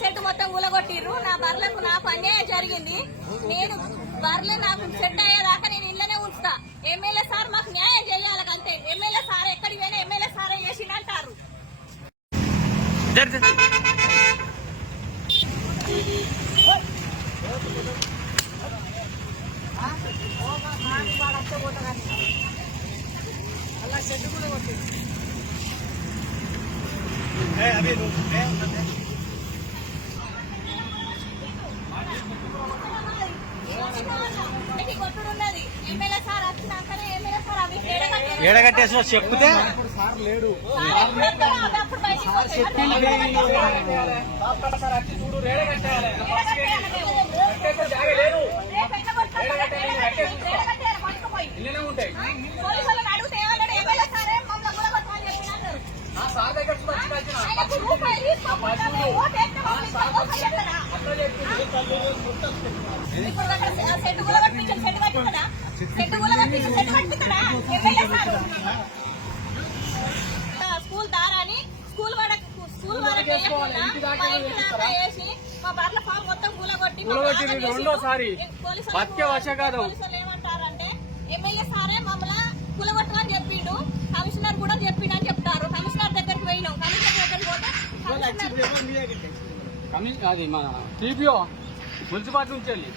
Set మొత్తం ఊలగొట్టిర్రు. నా బర్లకు నాకు అన్యాయం జరిగింది. నేను బర్రెలు నాకు సెట్ అయ్యేదాకా నేను ఇళ్ళనే ఉంచుతా. ఎమ్మెల్యే సార్ మాకు న్యాయం చేయాలి అంతే. ఎమ్మెల్యే సార్ ఎక్కడికి పోయినా ఎమ్మెల్యే సారే చేసిందంటారు. అలా సెట్ కూడా కొట్టింది. ఏడగట్టేసి చెప్తే సార్ లేడు స్కూల్ దారాని స్కూల్ వేసి మా బర్ల ఫామ్ మొత్తం కూలగొట్టి రెండోసారి ఏమంటారంటే ఎమ్మెల్యే సారే మమ్మల్ని కూలగొట్టమని చెప్పిండు. కమిషనర్ కూడా చెప్పిండు అని చెప్తారు. కమిషనర్ దగ్గరికి పోయినాం. కమిషనర్ దగ్గరికి పోతే అది మన టీపీఓ మున్సిపాలిటీ నుంచి వెళ్ళి